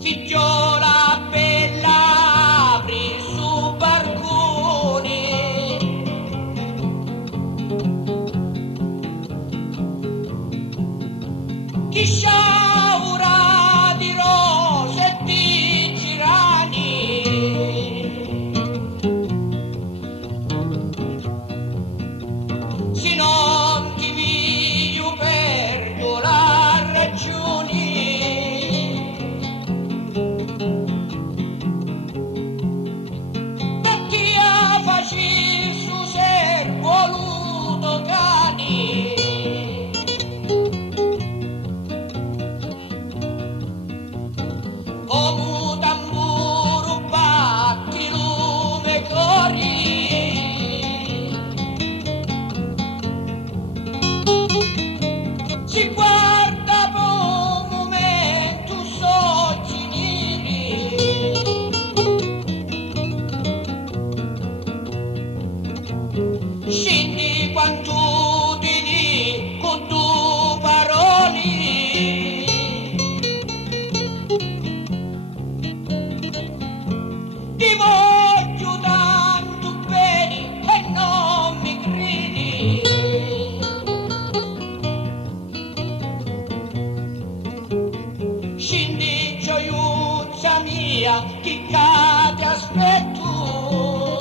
Figliola bella, apri su barconi, chi sciaura di rose e di girani, se non ti viglio perdo la ragione. Faci su ser voluto cani, come tamburo batti lume cori, si guarda per un momento soggi neri, scendi quanto ti di con tu parole, ti voglio tanto bene e non mi credi, scendi gioiuzza mia che ti aspetto.